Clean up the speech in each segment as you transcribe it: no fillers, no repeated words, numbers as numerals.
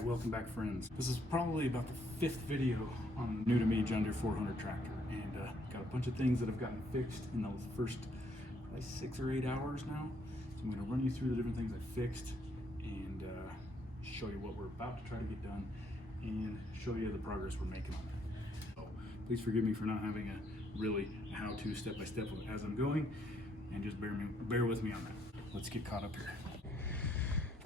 Alright, welcome back friends. This is probably about the 5th video on the new to me John Deere 400 tractor, and got a bunch of things that have gotten fixed in those first probably 6 or 8 hours now. So I'm going to run you through the different things I fixed and show you what we're about to try to get done and show you the progress we're making on that. So please forgive me for not having a really how-to step-by-step as I'm going, and just bear with me on that. Let's get caught up here.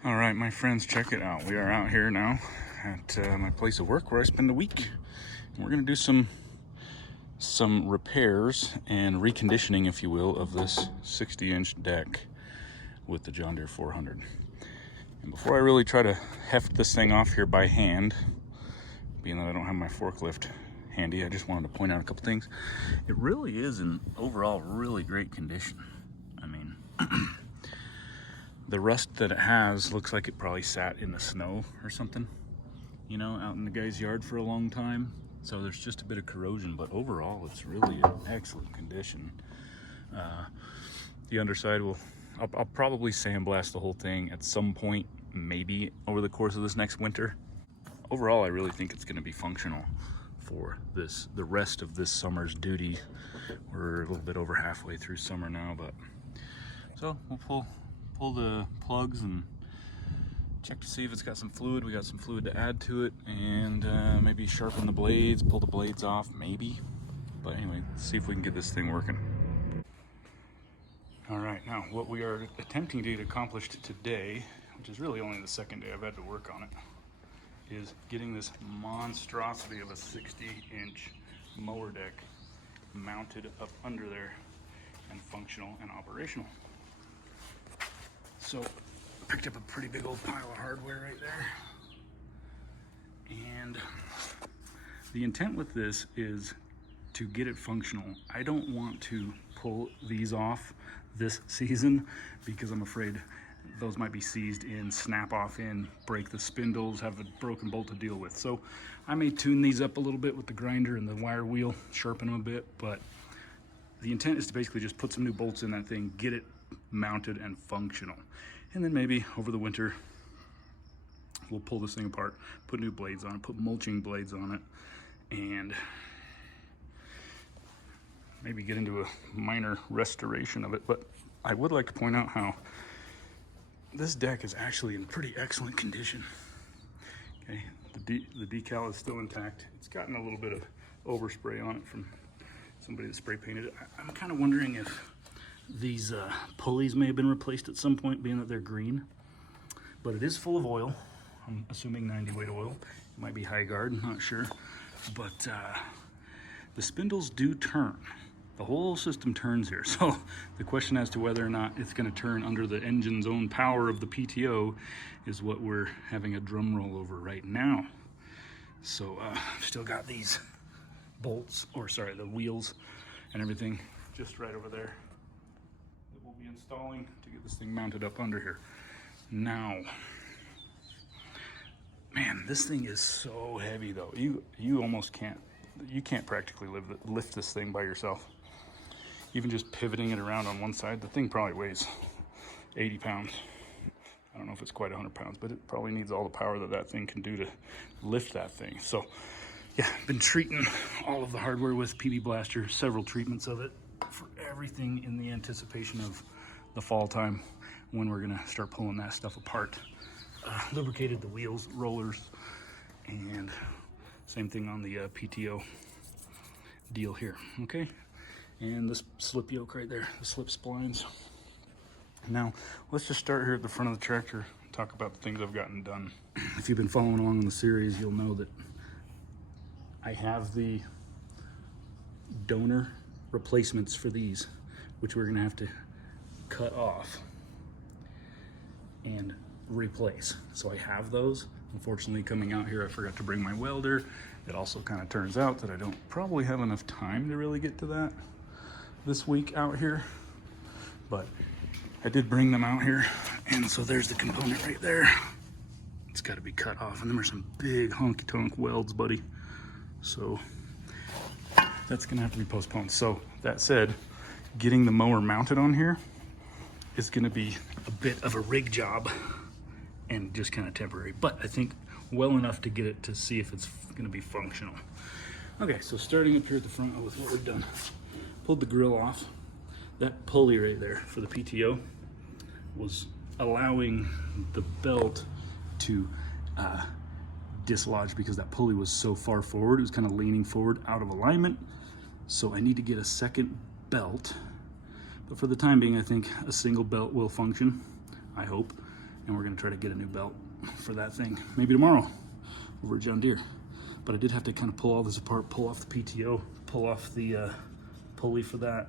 All right, my friends, check it out. We are out here now at my place of work where I spend a week. And we're gonna do some repairs and reconditioning, if you will, of this 60-inch deck with the John Deere 400. And before I really try to heft this thing off here by hand, being that I don't have my forklift handy, I just wanted to point out a couple things. It really is in overall really great condition. I mean, the rust that it has looks like it probably sat in the snow or something, you know, out in the guy's yard for a long time. So there's just a bit of corrosion, but overall it's really in excellent condition. The underside I'll probably sandblast the whole thing at some point, maybe over the course of this next winter. Overall, I really think it's going to be functional for the rest of this summer's duty. We're a little bit over halfway through summer now, but so we'll pull the plugs and check to see if it's got some fluid. We got some fluid to add to it, and maybe sharpen the blades, pull the blades off, maybe. But anyway, let's see if we can get this thing working. All right, now what we are attempting to get accomplished today, which is really only the second day I've had to work on it, is getting this monstrosity of a 60-inch mower deck mounted up under there and functional and operational. So I picked up a pretty big old pile of hardware right there, and the intent with this is to get it functional. I don't want to pull these off this season because I'm afraid those might be seized in, snap off in, break the spindles, have a broken bolt to deal with. So I may tune these up a little bit with the grinder and the wire wheel, sharpen them a bit, but the intent is to basically just put some new bolts in that thing, get it mounted and functional. And then maybe over the winter, we'll pull this thing apart, put new blades on it, put mulching blades on it, and maybe get into a minor restoration of it. But I would like to point out how this deck is actually in pretty excellent condition. Okay, the decal is still intact. It's gotten a little bit of overspray on it from somebody that spray painted it. I'm kind of wondering if these pulleys may have been replaced at some point, being that they're green. But it is full of oil. I'm assuming 90 weight oil. It might be high guard, I'm not sure. But the spindles do turn. The whole system turns here. So the question as to whether or not it's going to turn under the engine's own power of the PTO is what we're having a drum roll over right now. So still got these bolts, or sorry, the wheels and everything just right over there that we'll be installing to get this thing mounted up under here. Now, man, this thing is so heavy though. You almost can't, you can't practically lift this thing by yourself. Even just pivoting it around on one side, the thing probably weighs 80 pounds. I don't know if it's quite 100 pounds, but it probably needs all the power that thing can do to lift that thing. So yeah, I've been treating all of the hardware with PB Blaster, several treatments of it for everything in the anticipation of the fall time when we're gonna start pulling that stuff apart. Lubricated the wheels, rollers, and same thing on the PTO deal here, okay? And this slip yoke right there, the slip splines. Now, let's just start here at the front of the tractor and talk about the things I've gotten done. If you've been following along in the series, you'll know that I have the donor replacements for these, which we're gonna have to cut off and replace. So I have those. Unfortunately, coming out here, I forgot to bring my welder. It also kind of turns out that I don't probably have enough time to really get to that this week out here, but I did bring them out here, and so there's the component right there. It's got to be cut off, and then there's some big honky-tonk welds, buddy. So that's gonna have to be postponed. So that said, getting the mower mounted on here is gonna be a bit of a rig job and just kind of temporary. But I think well enough to get it to see if it's gonna be functional. Okay, so starting up here at the front with what we've done. Pulled the grill off. That pulley right there for the PTO was allowing the belt to dislodge because that pulley was so far forward. It was kind of leaning forward out of alignment. So I need to get a second belt. But for the time being, I think a single belt will function, I hope. And we're gonna try to get a new belt for that thing, maybe tomorrow over at John Deere. But I did have to kind of pull all this apart, pull off the PTO, pull off the pulley for that,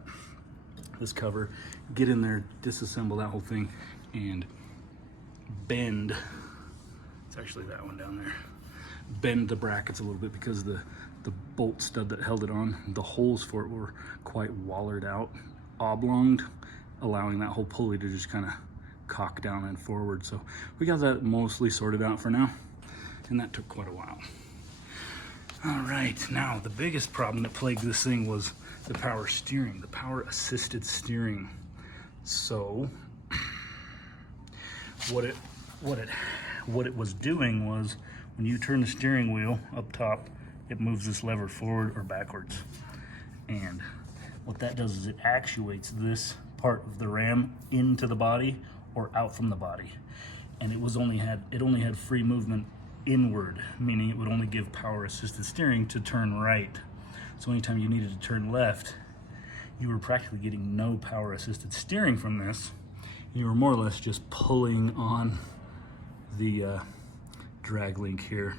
this cover, get in there, disassemble that whole thing, and bend, it's actually that one down there, bend the brackets a little bit because the bolt stud that held it on, the holes for it were quite wallered out, oblonged, allowing that whole pulley to just kind of cock down and forward. So we got that mostly sorted out for now, and that took quite a while. All right, now the biggest problem that plagued this thing was the power steering, the power assisted steering. So what it was doing was when you turn the steering wheel up top, it moves this lever forward or backwards. And what that does is it actuates this part of the ram into the body or out from the body. And it only had free movement inward, meaning it would only give power assisted steering to turn right. So anytime you needed to turn left, you were practically getting no power assisted steering from this. You were more or less just pulling on the drag link here.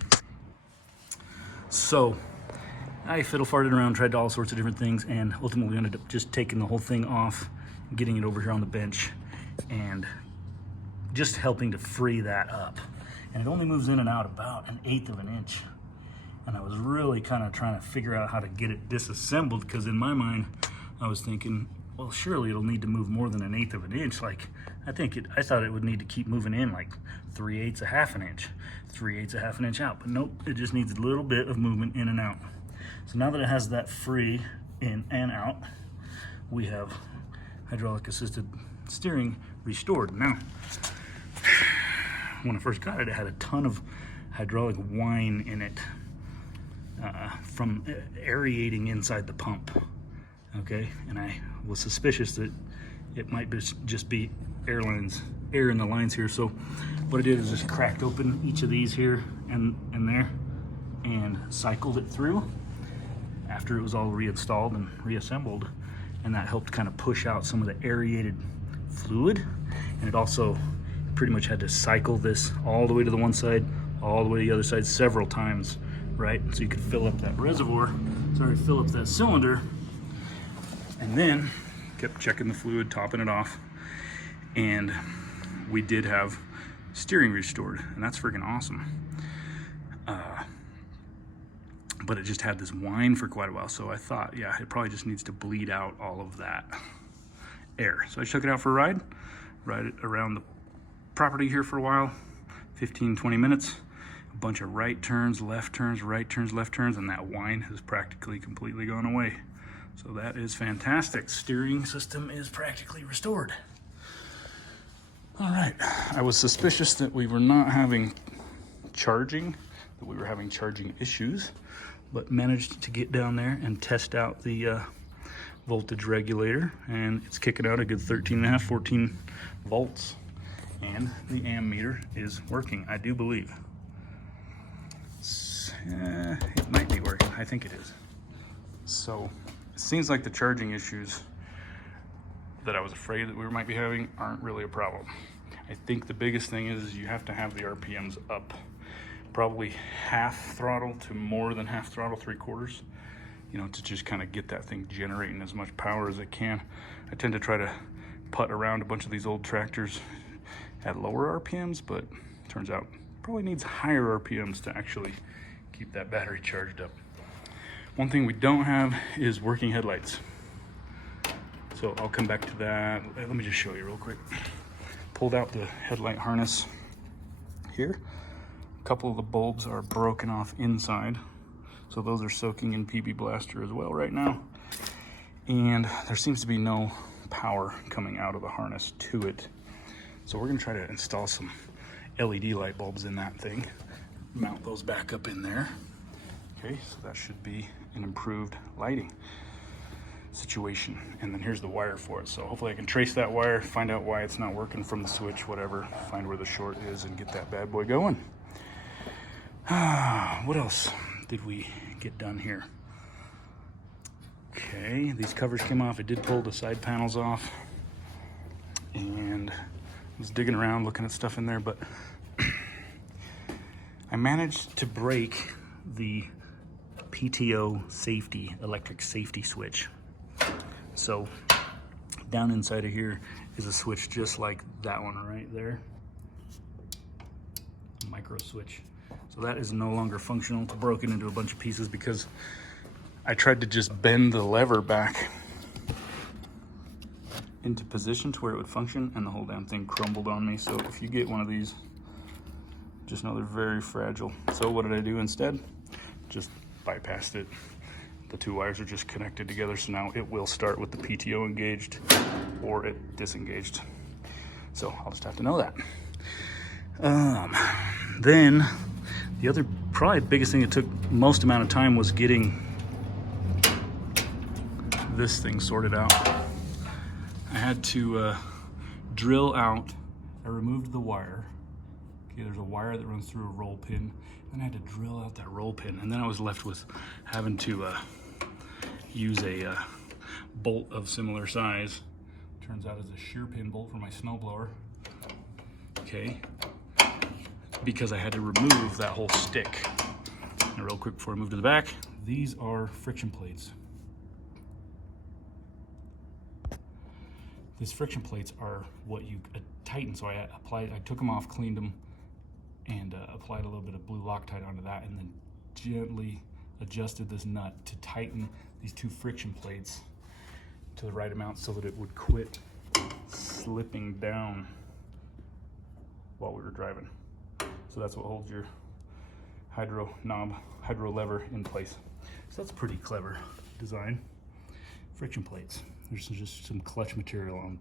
So I fiddle-farted around, tried all sorts of different things, and ultimately ended up just taking the whole thing off, getting it over here on the bench, and just helping to free that up. And it only moves in and out about 1/8 of an inch. And I was really kind of trying to figure out how to get it disassembled, because in my mind, I was thinking, well, surely it'll need to move more than 1/8 of an inch. Like, I thought it would need to keep moving in like 3/8 of half an inch, 3/8 of half an inch out. But nope, it just needs a little bit of movement in and out. So now that it has that free in and out, we have hydraulic assisted steering restored. Now, when I first got it, it had a ton of hydraulic whine in it from aerating inside the pump. Okay, and I was suspicious that it might just be air in the lines here. So what I did is just cracked open each of these here and there and cycled it through after it was all reinstalled and reassembled, and that helped kind of push out some of the aerated fluid. And it also pretty much had to cycle this all the way to the one side, all the way to the other side several times, right? So you could fill up that fill up that cylinder, and then kept checking the fluid, topping it off, and we did have steering restored, and that's freaking awesome. But it just had this whine for quite a while, so I thought, yeah, it probably just needs to bleed out all of that air. So I took it out for a ride it around the property here for a while, 15-20 minutes, a bunch of right turns, left turns, right turns, left turns, and that whine has practically completely gone away. So that is fantastic. Steering system is practically restored. All right, I was suspicious that we were not having charging, that we were having charging issues, but managed to get down there and test out the voltage regulator, and it's kicking out a good 13.5, 14 volts. And the ammeter is working, I do believe. It might be working, I think it is. So it seems like the charging issues that I was afraid that we might be having aren't really a problem. I think the biggest thing is you have to have the RPMs up, probably half throttle to more than half throttle, 3/4, you know, to just kind of get that thing generating as much power as it can. I tend to try to putt around a bunch of these old tractors at lower RPMs, but turns out probably needs higher RPMs to actually keep that battery charged up. One thing we don't have is working headlights. So I'll come back to that. Let me just show you real quick. Pulled out the headlight harness here. A couple of the bulbs are broken off inside, so those are soaking in PB Blaster as well right now. And there seems to be no power coming out of the harness to it. So we're gonna try to install some LED light bulbs in that thing, mount those back up in there. Okay, so that should be an improved lighting situation. And then here's the wire for it. So hopefully I can trace that wire, find out why it's not working from the switch, whatever, find where the short is and get that bad boy going. What else did we get done here? Okay, these covers came off. I did pull the side panels off and I was digging around looking at stuff in there, but I managed to break the PTO safety, electric safety switch. So down inside of here is a switch just like that one right there, a micro switch. So that is no longer functional. It's broken into a bunch of pieces because I tried to just bend the lever back into position to where it would function and the whole damn thing crumbled on me. So if you get one of these, just know they're very fragile. So what did I do instead? Just bypassed it. The two wires are just connected together, so now it will start with the PTO engaged or it disengaged. So I'll just have to know that. Then the other probably biggest thing that took most amount of time was getting this thing sorted out. I had to drill out, I removed the wire. Okay, there's a wire that runs through a roll pin. Then I had to drill out that roll pin, and then I was left with having to use a bolt of similar size. Turns out it's a shear pin bolt for my snowblower. Okay, because I had to remove that whole stick. And real quick before I move to the back, these are friction plates. These friction plates are what you tighten. So I took them off, cleaned them, and applied a little bit of blue Loctite onto that, and then gently adjusted this nut to tighten these two friction plates to the right amount so that it would quit slipping down while we were driving. So that's what holds your hydro lever in place. So that's pretty clever design. Friction plates. There's just some clutch material on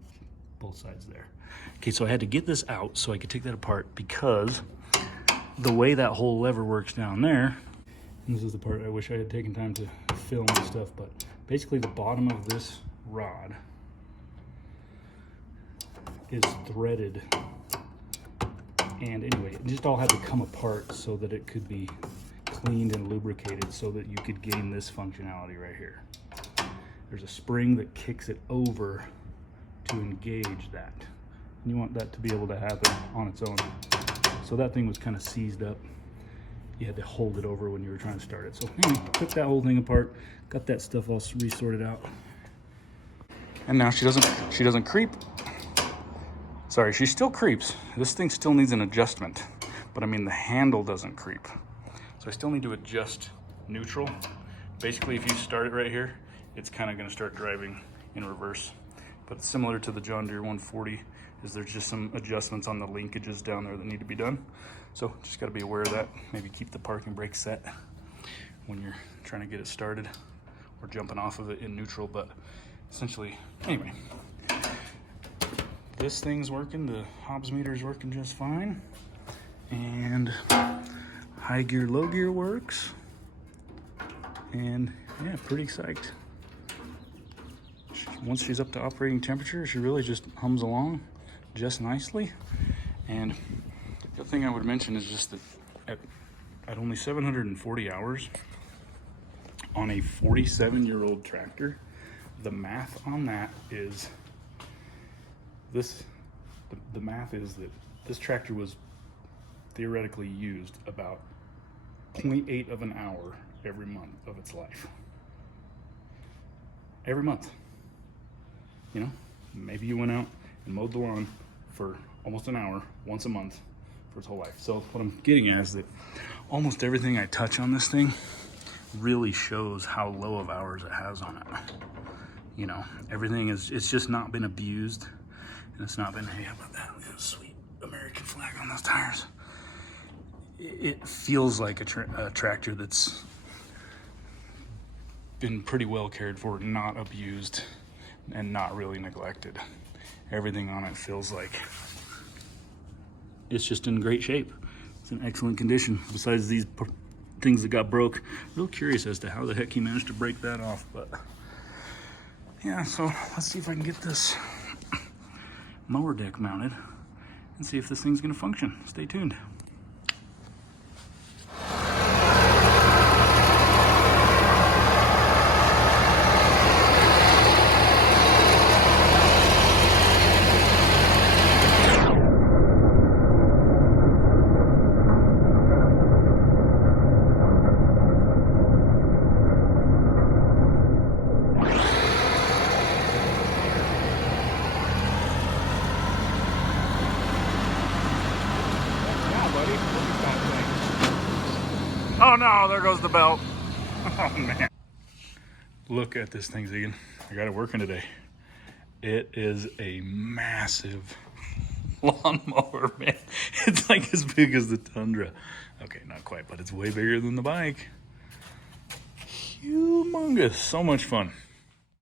both sides there. Okay, so I had to get this out so I could take that apart because the way that whole lever works down there, and this is the part I wish I had taken time to film and stuff, but basically the bottom of this rod is threaded. And anyway, it just all had to come apart so that it could be cleaned and lubricated so that you could gain this functionality right here. There's a spring that kicks it over to engage that. And you want that to be able to happen on its own. So that thing was kind of seized up. You had to hold it over when you were trying to start it. So anyway, took that whole thing apart, got that stuff all resorted out. And now she doesn't creep. Sorry, she still creeps. This thing still needs an adjustment, but I mean the handle doesn't creep. So I still need to adjust neutral. Basically, if you start it right here, it's kind of going to start driving in reverse. But similar to the John Deere 140, is there's just some adjustments on the linkages down there that need to be done. So just got to be aware of that. Maybe keep the parking brake set when you're trying to get it started or jumping off of it in neutral. But essentially, anyway, this thing's working. The Hobbs meter is working just fine. And high gear, low gear works. And yeah, pretty psyched. Once she's up to operating temperature, she really just hums along just nicely. And the other thing I would mention is just that at only 740 hours on a 47-year-old tractor, the math on that is this. The math is that this tractor was theoretically used about 0.8 of an hour every month of its life. Every month. You know, maybe you went out and mowed the lawn for almost an hour once a month for its whole life. So what I'm getting at is that almost everything I touch on this thing really shows how low of hours it has on it. You know, everything is, it's just not been abused, and it's not been, hey, how about that? Sweet American flag on those tires. It feels like a tractor that's been pretty well cared for, not abused, and not really neglected. Everything on it feels like it's just in great shape. It's in excellent condition, besides these things that got broke. Real curious as to how the heck he managed to break that off, but yeah, so let's see if I can get this mower deck mounted and see if this thing's gonna function. Stay tuned. Oh no, there goes the belt. Oh man. Look at this thing, Zegan. I got it working today. It is a massive lawnmower, man. It's like as big as the Tundra. Okay, not quite, but it's way bigger than the bike. Humongous. So much fun.